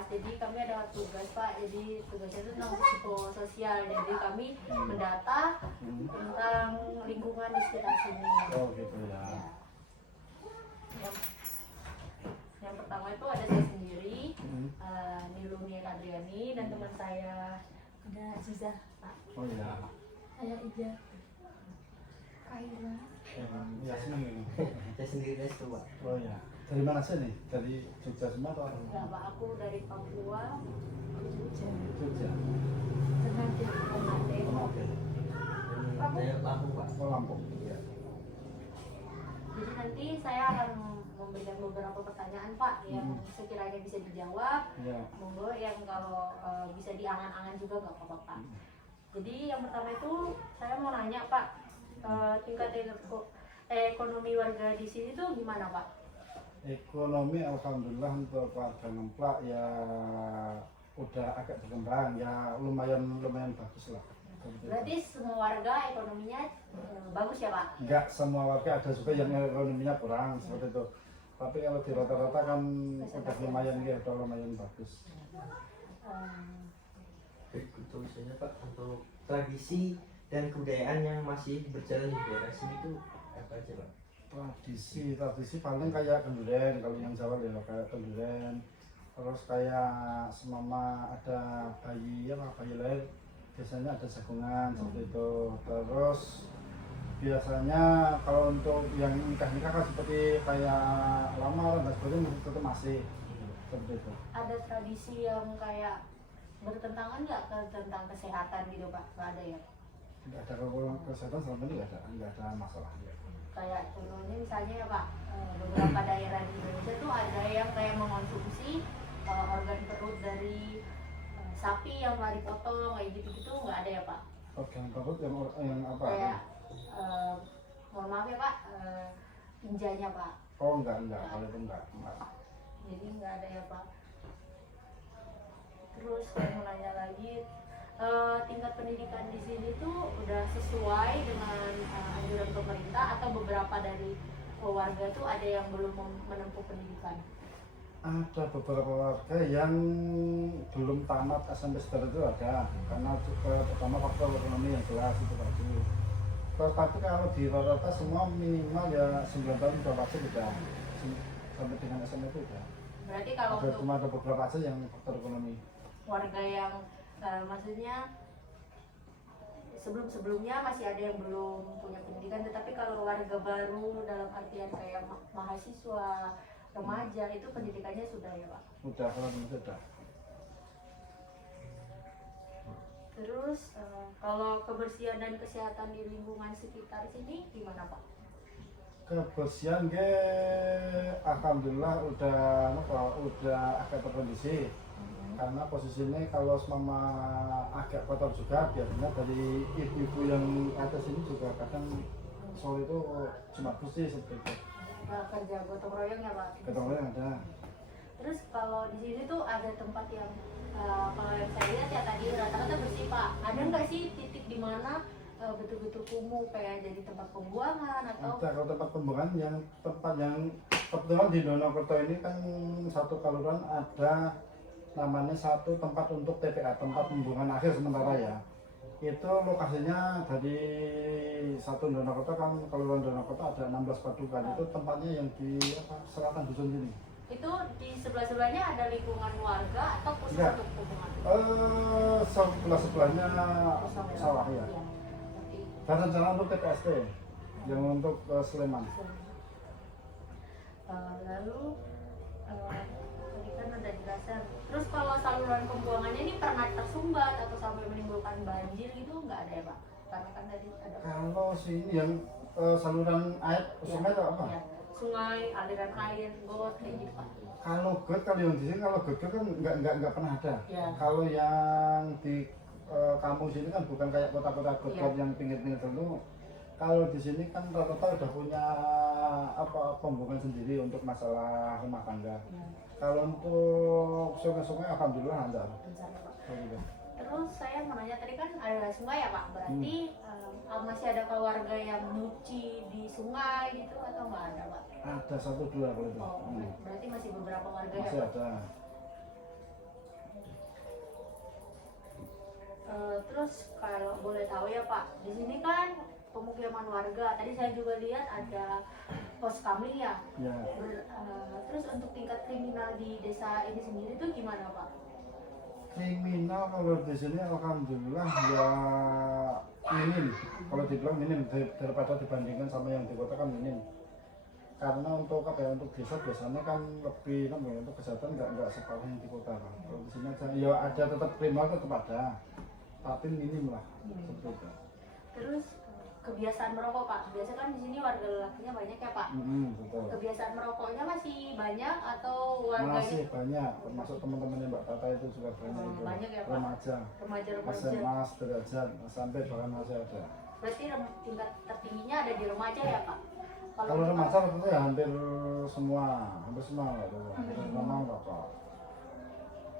Mas. Jadi kami ada tugas Pak. Jadi tugasnya itu tentang psikososial. Jadi kami mendata tentang lingkungan di sekitar sini. Oh gitu ya. Ya. Yang pertama itu ada saya sendiri, Niluni Adriani, dan teman saya ada Aziza Pak. Oh ya. Saya Ija, Kaila. Yasmin ini. Saya sendiri dari situ, Pak. Oh ya. Dari mana sih nih? Dari Jogja semua atau? Enggak Pak, aku dari Papua, Jogja. Ternate, Ternate. Oh, oke. Saya Lampung, Pak. Oh Lampung. Iya. Jadi nanti saya akan memberikan beberapa pertanyaan Pak yang sekiranya bisa dijawab. Iya. Monggo yang kalau bisa diangan-angan juga nggak apa-apa Pak. Jadi yang pertama itu saya mau nanya Pak, tingkat ekonomi warga di sini tuh gimana Pak? Ekonomi alhamdulillah untuk warga Ngemplak ya udah agak berkembang ya lumayan bagus lah. Berarti semua warga ekonominya bagus ya Pak? Enggak semua warga, ada juga yang ekonominya kurang seperti itu. Tapi kalau di rata-rata kan udah lumayan ya, udah lumayan bagus. Untuk misalnya Pak, untuk tradisi dan kebudayaan yang masih berjalan di daerah sini itu apa aja Pak? Tradisi paling kayak kenduren, kalau yang Jawa ya kayak kenduren. Terus kayak semama ada bayi lahir biasanya ada jagungan seperti itu. Terus biasanya kalau untuk yang nikah kan seperti kayak lamaran dan sebagainya itu masih seperti itu. Ada tradisi yang kayak bertentangan nggak tentang kesehatan gitu Pak? Nggak ada ya? Nggak ada, kalau kesehatan selama ini nggak ada masalah ya. Kayak contohnya misalnya ya Pak, beberapa daerah di Indonesia tuh ada yang kayak mengonsumsi organ perut dari sapi yang nggak dipotong kayak gitu-gitu, nggak ada ya Pak? Organ perut yang apa? Kayak mohon maaf ya Pak, injanya Pak. Oh enggak, kalau itu enggak. Jadi nggak ada ya Pak. Terus saya mau nanya lagi, tingkat pendidikan di sini tuh udah sesuai dengan anjuran pemerintah atau beberapa dari warga tuh ada yang belum menempuh pendidikan? Ada beberapa warga yang belum tamat SMP Sederajat itu ada, karena juga pertama faktor ekonomi yang jelas itu tadi. Tapi kalau di rata-rata semua minimal ya 9 tahun sudah pasti sudah sampai dengan SMP itu udah. Berarti kalau Ada, untuk cuma ada beberapa aja yang faktor ekonomi. warga yang maksudnya sebelum-sebelumnya masih ada yang belum punya pendidikan, tetapi kalau warga baru dalam artian kayak mahasiswa, remaja itu pendidikannya sudah ya Pak? Udah, kalau sudah. Terus kalau kebersihan dan kesehatan di lingkungan sekitar sini gimana Pak? Kebersihan alhamdulillah udah agak terkondisi. Karena posisinya kalau semama agak kotor juga biasanya dari ibu-ibu yang atas ini juga kadang sore itu cuma bersih seperti itu. Kerja gotong royong ya Pak? Gotong royong ada. Terus kalau di sini tuh ada tempat yang kalau yang saya lihat ya tadi rata-rata bersih Pak. Ada nggak sih titik di mana betul-betul kumuh kayak jadi tempat pembuangan atau? Ada, kalau tempat pembuangan tempat yang kebetulan di Donokerto ini kan satu kelurahan ada namanya satu tempat untuk TPA, tempat pembuangan akhir sementara ya. Itu lokasinya dari satu Donokerto kan, kelurahan Donokerto ada 16 padukan. Itu tempatnya yang di selatan dusun sini. Itu di sebelah-sebelahnya ada lingkungan warga atau khusus Enggak. untuk pembuangan? Sebelah-sebelahnya sawah ya. Dan rencana untuk TPST yang untuk Sleman. Lalu tadi kan udah jelasan. Terus kalau saluran pembuangannya ini pernah tersumbat atau sampai menimbulkan banjir gitu nggak ada ya Pak? Karena kan tadi ada. Kalau sini yang saluran air sungai atau apa? Ya. Sungai, aliran air, got kayak gitu Pak. Kalau got, kalau yang di sini kalau got kan nggak pernah ada. Ya. Kalau yang di kampung sini kan bukan kayak kota-kota got yang pinggir-pinggir dulu. Kalau di sini kan rata-rata udah punya pembuangan sendiri untuk masalah rumah tangga. Ya. Kalau untuk sungai-sungai alhamdulillah ada. Terus saya mau nanya tadi kan ada sungai ya Pak, berarti masih ada keluarga yang nyuci di sungai gitu atau nggak ada Pak? Ada 1-2 kalau itu. Oh, berarti masih beberapa warga Masih ya Pak? ada. Terus kalau boleh tahu ya Pak, di sini kan pemukiman warga. Tadi saya juga lihat ada pos kamling ya. Ya, Terus untuk tingkat kriminal di desa ini sendiri tuh gimana Pak? kriminal kalau di sini alhamdulillah ya minim. Kalau dibilang minim daripada dibandingkan sama yang di kota kan minim. Karena untuk apa ya, untuk desa biasanya kan lebih untuk kesehatan nggak separah yang di kota kan. Kalau di sini aja ya ada tetap kriminal tetap ada, tapi minim lah seperti itu. Terus kebiasaan merokok Pak, biasa kan di sini warga lelakinya banyak ya Pak. Betul. Kebiasaan merokoknya masih banyak atau warganya Masih banyak, termasuk teman-temannya Mbak Tata itu juga banyak itu. banyak ya, Pak? Remaja, remaja-remaja? SMA, sederajat, sampai bahkan masih ada. Berarti tingkat tertingginya ada di remaja ya Pak? Kalau remaja itu ya hampir semua lah itu. Memang rokok.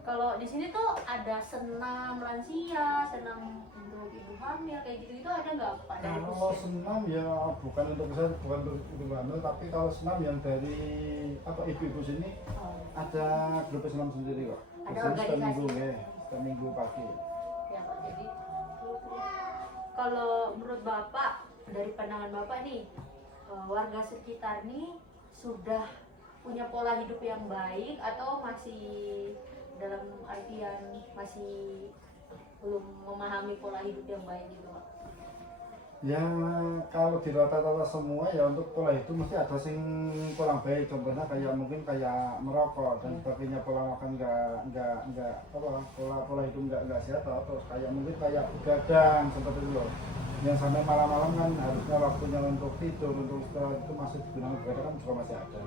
Kalau di sini tuh ada senam lansia, senam untuk ibu hamil kayak gitu itu ada nggak Pak? Dari Kalau puskes? senam ya bukan untuk saya, bukan untuk ibu hamil, tapi kalau senam yang dari apa ibu-ibu sini Oh, ada grup senam sendiri kok. Ada Biasanya setiap organisasi. minggu ya, setiap minggu pagi. ya Pak. Jadi kalau menurut Bapak, dari pandangan Bapak nih, warga sekitar nih sudah punya pola hidup yang baik atau masih dalam artian masih belum memahami pola hidup yang baik gitu Pak? Ya kalau di rata-rata semua ya untuk pola itu mesti ada sing kurang baik, contohnya kayak mungkin kayak merokok dan sebagainya, pola makan nggak apa pola hidup nggak sehat, atau kayak mungkin kayak begadang seperti itu loh, yang sampai malam-malam kan harusnya waktunya untuk tidur untuk istirahat itu masih digunakan begadang kan juga masih ada,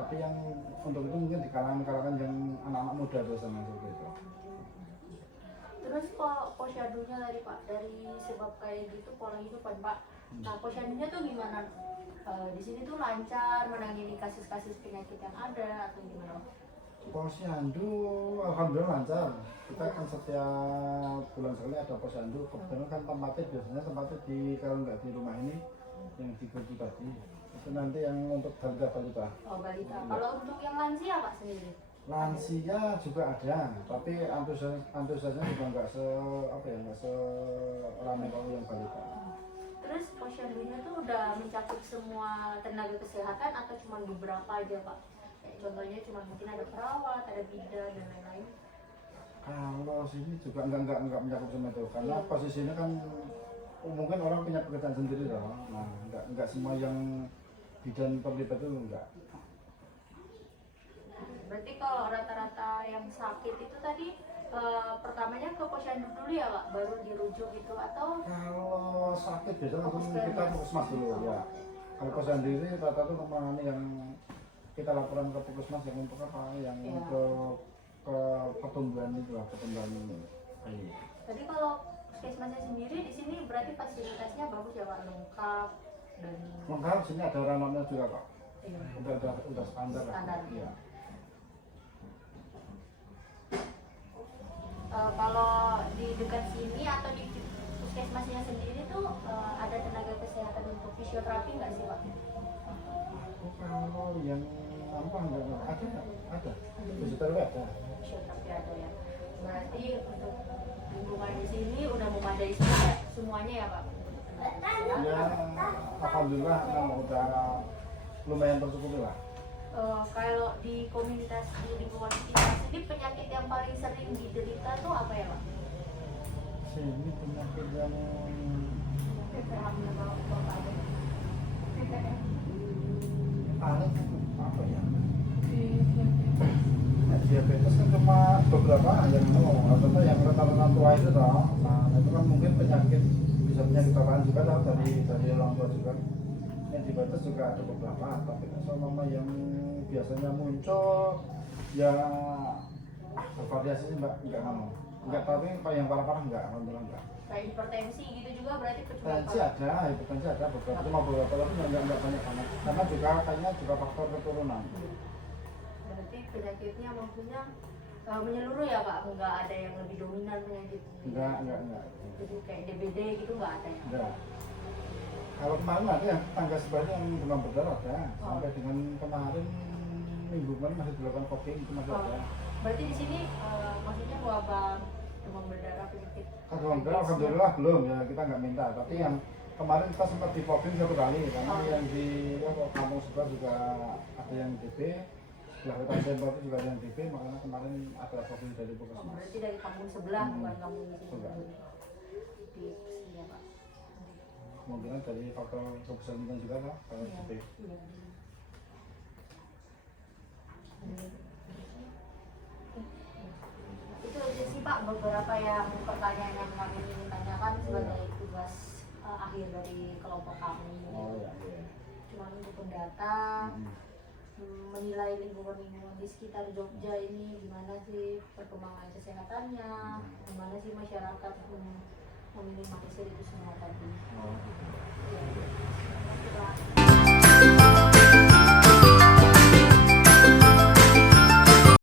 tapi yang untuk itu mungkin di kalangan yang anak-anak muda biasanya seperti itu. Terus kok posyandunya tadi Pak, dari sebab kayak gitu pola hidup kan Pak. Nah posyandunya tuh gimana? Di sini tuh lancar menangani kasus-kasus penyakit yang ada atau gimana? Posyandu alhamdulillah lancar. Kita kan setiap bulan sekali ada posyandu. Kebetulan kan tempatnya di, kalau nggak di rumah ini yang di Gugu tadi. Itu nanti yang untuk balita. Oh balita. Kalau untuk yang lansia Pak sendiri? Lansia juga ada, tapi antusiasnya juga nggak se ramai kalau yang balita. Terus posyandunya tuh udah mencakup semua tenaga kesehatan atau cuma beberapa aja Pak? Kayak contohnya cuma mungkin ada perawat, ada bidan dan lain-lain. Kalau sini juga nggak mencakup semua itu, karena posisinya kan mungkin orang punya pekerjaan sendiri loh. Nah, nggak semua yang bidan terlibat itu enggak. Berarti kalau rata-rata yang sakit itu tadi pertamanya ke posyandu dulu ya Pak, baru dirujuk gitu atau? Kalau sakit biasanya langsung Puskesmas. kita puskesmas dulu ya. Kalau posyandu ini rata-rata menangani yang kita laporan ke puskesmas yang untuk apa, yang Ya. untuk ke pertumbuhan itu lah, pertumbuhan bayi. Tadi kalau puskesmasnya sendiri di sini berarti fasilitasnya bagus ya Pak, lengkap dan Lengkap, sini ada ranotnya juga Pak. iya. Udah standar lah. Standar. Iya. Kalau di dekat sini atau di puskesmasnya sendiri tuh ada tenaga kesehatan untuk fisioterapi nggak sih Pak? Kalau yang apa enggak ada. Fisioterapi ada. Fisioterapi ada ya. Berarti untuk lingkungan di sini udah memadai semuanya ya Pak? Ya, alhamdulillah udah lumayan tercukupi lah. Kalau di komunitas di lingkungan kita sendiri penyakit yang paling sering diderita tuh apa ya Pak? Sini penyakit yang paling apa ya? Diabetes kan cuma beberapa yang contoh yang rata-rata tua itu toh. Nah itu kan mungkin penyakit, bisa penyakit bawaan juga lah dari orang tua juga. Yang diabetes juga ada beberapa, tapi sama yang biasanya muncul ya bervariasi enggak ngomong. Enggak, tapi kalau yang parah-parah enggak, alhamdulillah enggak. Kayak hipertensi gitu juga berarti Hipertensi ada beberapa, cuma beberapa, tapi enggak banyak banget. Karena juga kayaknya juga faktor keturunan. Berarti penyakitnya maksudnya menyeluruh ya Pak, nggak ada yang lebih dominan penyakit. Enggak. Jadi kayak DBD gitu nggak ada ya? Enggak. Kalau kemarin ada yang tetangga sebelahnya yang demam berdarah ada, sampai dengan kemarin minggu kemarin masih dilakukan fogging itu masih ada. Berarti di sini maksudnya wabah demam berdarah penyakit Alhamdulillah, alhamdulillah belum ya, kita nggak minta. Tapi yang kemarin kita sempat di voting 1 kali karena yang di kampung sebelah juga ada yang DP, sebelah kota Sembor itu juga ada yang DP, makanya kemarin ada voting dari Oh, Puskesmas. berarti dari kampung sebelah bukan kampung di sini. Bukan. Di ya Pak. Kemungkinan dari faktor kebersamaan juga lah kalau Iya. DP. Iya. Itu aja sih Pak beberapa yang pertanyaan yang kami ingin tanyakan sebagai tugas akhir dari kelompok kami. Oh ya, iya. Cuma untuk pendata Hmm. menilai lingkungan-lingkungan di sekitar Jogja ini gimana sih perkembangan kesehatannya, gimana sih masyarakat meminimalisir itu semua tadi. Oh,